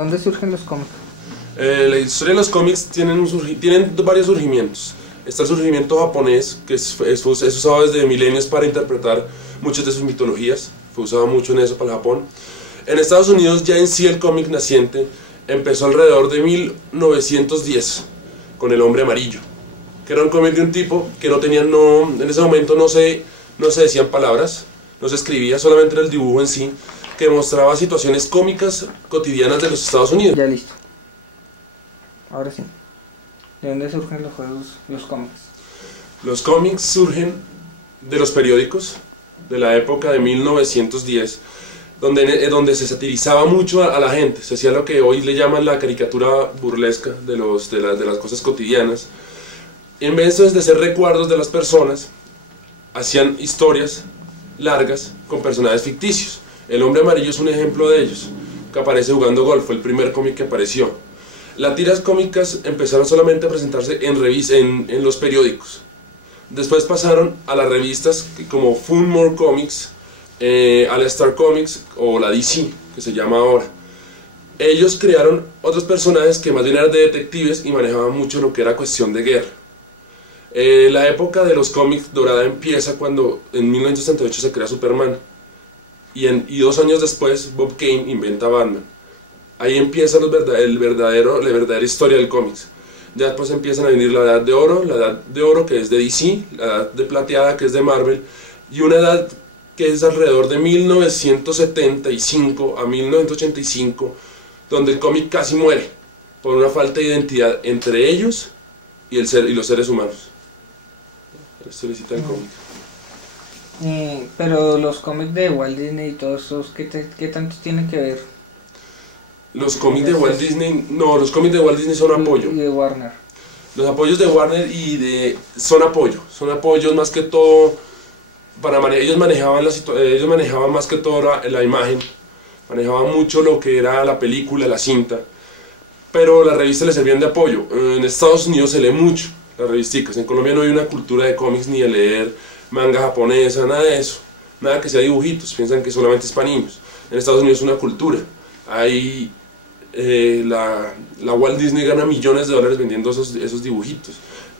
¿Dónde surgen los cómics? La historia de los cómics tienen varios surgimientos. Está el surgimiento japonés, que es usado desde milenios para interpretar muchas de sus mitologías. Fue usado mucho en eso para el Japón. En Estados Unidos ya en sí el cómic naciente empezó alrededor de 1910 con El Hombre Amarillo, que era un cómic de un tipo que en ese momento no se decían palabras, no se escribía, solamente era el dibujo en sí, que mostraba situaciones cómicas cotidianas de los Estados Unidos. Ya listo. Ahora sí. ¿De dónde surgen los cómics? Los cómics surgen de los periódicos de la época de 1910, donde se satirizaba mucho a la gente. Se hacía lo que hoy le llaman la caricatura burlesca de las cosas cotidianas. En vez de ser recuerdos de las personas, hacían historias largas con personajes ficticios. El Hombre Amarillo es un ejemplo de ellos, que aparece jugando golf, fue el primer cómic que apareció. Las tiras cómicas empezaron solamente a presentarse en los periódicos. Después pasaron a las revistas como Funmore Comics, All Star Comics o la DC, que se llama ahora. Ellos crearon otros personajes que más bien eran de detectives y manejaban mucho lo que era cuestión de guerra. La época de los cómics dorada empieza cuando en 1968 se crea Superman y 2 años después Bob Kane inventa Batman. Ahí empieza la verdadera historia del cómics. Ya después empiezan a venir la Edad de Oro que es de DC, la Edad de Plateada que es de Marvel, y una edad que es alrededor de 1975 a 1985, donde el cómic casi muere por una falta de identidad entre ellos y los seres humanos. Esto necesita el cómic. Pero los cómics de Walt Disney y todos esos, ¿qué tanto tienen que ver? Los cómics de Walt Disney, no, los cómics de Walt Disney son apoyo. Y de Warner. Los apoyos de Warner son apoyos más que todo ellos manejaban más que todo la imagen, manejaban mucho lo que era la película, la cinta, pero las revistas les servían de apoyo. En Estados Unidos se lee mucho las revisticas, en Colombia no hay una cultura de cómics ni de leer manga japonesa, nada de eso, nada que sea dibujitos, piensan que solamente es para niños. En Estados Unidos es una cultura, hay la Walt Disney gana millones de dólares vendiendo esos dibujitos,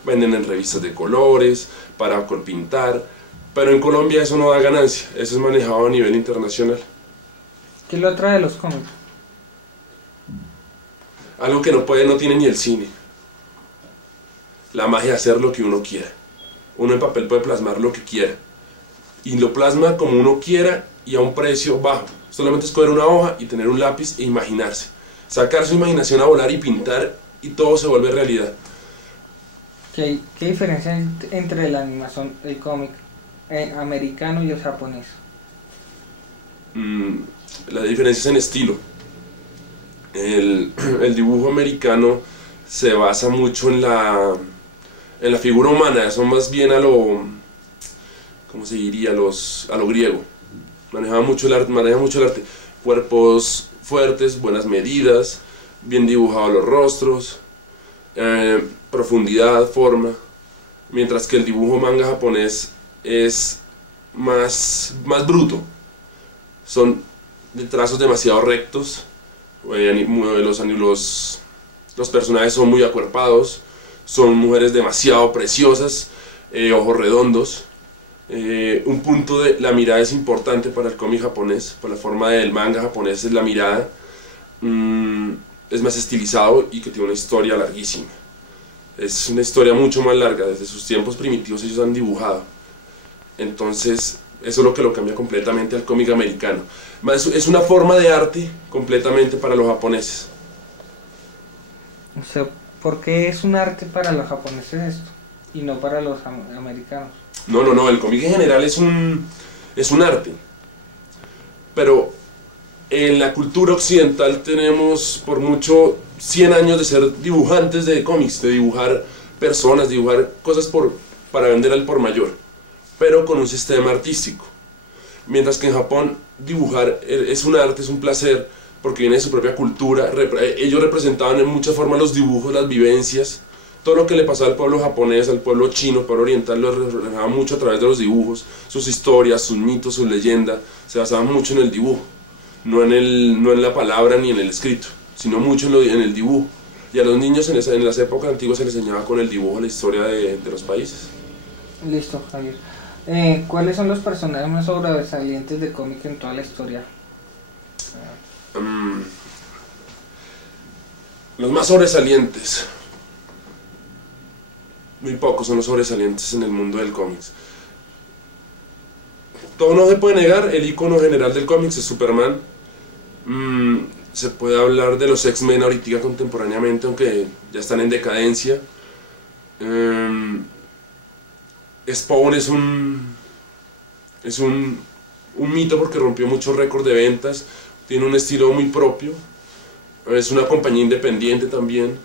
venden en revistas de colores, para pintar, pero en Colombia eso no da ganancia, eso es manejado a nivel internacional. ¿Qué lo atrae de los cómics? Algo que no tiene ni el cine, la magia de hacer lo que uno quiera. Uno en papel puede plasmar lo que quiera, y lo plasma como uno quiera y a un precio bajo. Solamente es coger una hoja y tener un lápiz e imaginarse, sacar su imaginación a volar y pintar, y todo se vuelve realidad. ¿Qué diferencia hay entre la animación, el cómic americano y el japonés? La diferencia es en estilo. El dibujo americano se basa mucho en la figura humana, son más bien a lo griego. Maneja mucho el arte, cuerpos fuertes, buenas medidas, bien dibujados los rostros, profundidad, forma, mientras que el dibujo manga japonés es más bruto, son de trazos demasiado rectos, los personajes son muy acuerpados, son mujeres demasiado preciosas, ojos redondos. Un punto de la mirada es importante para el cómic japonés, por la forma del manga japonés es la mirada, es más estilizado y que tiene una historia larguísima. Es una historia mucho más larga, desde sus tiempos primitivos ellos han dibujado. Entonces eso es lo que lo cambia completamente al cómic americano. Es una forma de arte completamente para los japoneses. O sea, ¿por qué es un arte para los japoneses esto y no para los americanos? No, el cómic en general es un arte, pero en la cultura occidental tenemos por mucho 100 años de ser dibujantes de cómics, de dibujar personas, dibujar cosas para vender al por mayor, pero con un sistema artístico, mientras que en Japón dibujar es un arte, es un placer, porque viene de su propia cultura. Ellos representaban en muchas formas los dibujos, las vivencias, todo lo que le pasaba al pueblo japonés, al pueblo chino, al pueblo oriental, lo reflejaba mucho a través de los dibujos, sus historias, sus mitos, sus leyendas, se basaban mucho en el dibujo, no en la palabra ni en el escrito, sino mucho en el dibujo. Y a los niños en las épocas antiguas se les enseñaba con el dibujo la historia de los países. Listo, Javier. ¿Cuáles son los personajes más sobresalientes de cómic en toda la historia? Los más sobresalientes. Muy pocos son los sobresalientes en el mundo del cómics. Todo no se puede negar, el icono general del cómics es Superman. Se puede hablar de los X-Men ahorita contemporáneamente, aunque ya están en decadencia. Spawn es un mito porque rompió muchos récords de ventas, tiene un estilo muy propio, es una compañía independiente también,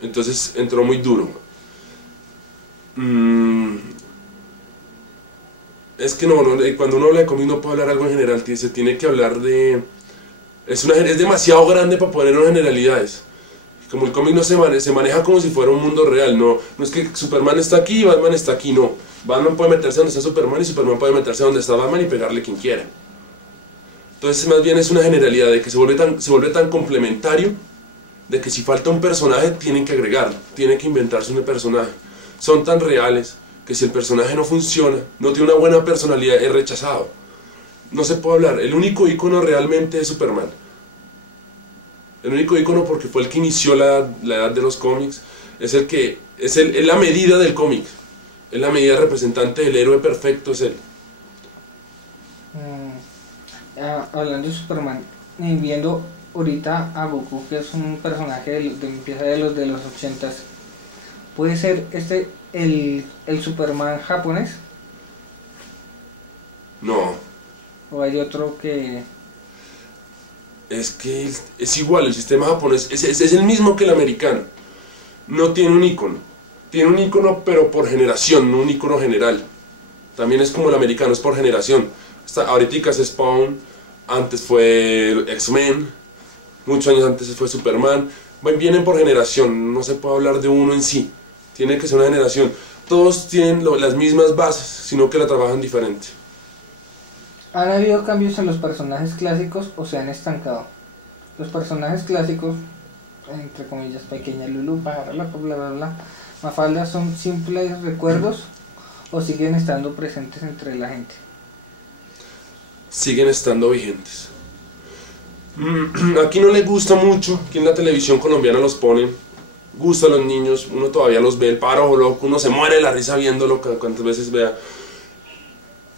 entonces entró muy duro. Es que cuando uno habla de cómics no puede hablar algo en general, se tiene que hablar de... Es demasiado grande para poner en generalidades. Como el cómic no se maneja como si fuera un mundo real, no es que Superman está aquí y Batman está aquí, no. Batman puede meterse donde está Superman y Superman puede meterse donde está Batman y pegarle quien quiera. Entonces más bien es una generalidad de que se vuelve tan complementario de que si falta un personaje tienen que agregarlo, tienen que inventarse un personaje. Son tan reales que si el personaje no funciona, no tiene una buena personalidad, es rechazado. No se puede hablar, el único ícono realmente es Superman. El único ícono porque fue el que inició la edad de los cómics, es la medida del cómic, es la medida representante del héroe perfecto, es él. Hablando de Superman, viendo ahorita a Goku, que es un personaje empieza de los 80s, ¿puede ser el Superman japonés? No. ¿O hay otro que...? Es que es igual, el sistema japonés es el mismo que el americano. No tiene un icono. Tiene un icono pero por generación, no un icono general. También es como el americano, es por generación. Ahorita es Spawn, antes fue X-Men, muchos años antes fue Superman. Vienen por generación, no se puede hablar de uno en sí. Tiene que ser una generación. Todos tienen las mismas bases, sino que la trabajan diferente. ¿Han habido cambios en los personajes clásicos o se han estancado? Los personajes clásicos, entre comillas, Pequeña Lulú, Pájaro Loco, bla bla bla, Mafalda, ¿son simples recuerdos o siguen estando presentes entre la gente? Siguen estando vigentes. Aquí no les gusta mucho, aquí en la televisión colombiana los ponen, gusta a los niños, uno todavía los ve, el Pájaro Loco, uno se muere de la risa viéndolo cuantas veces vea.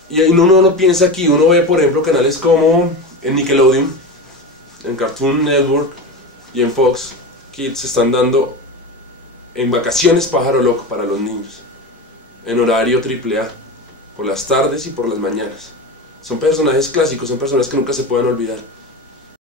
Y uno no lo piensa aquí, uno ve por ejemplo canales como en Nickelodeon, en Cartoon Network y en Fox Kids están dando en vacaciones Pájaro Loco para los niños, en horario AAA, por las tardes y por las mañanas. Son personajes clásicos, son personajes que nunca se pueden olvidar.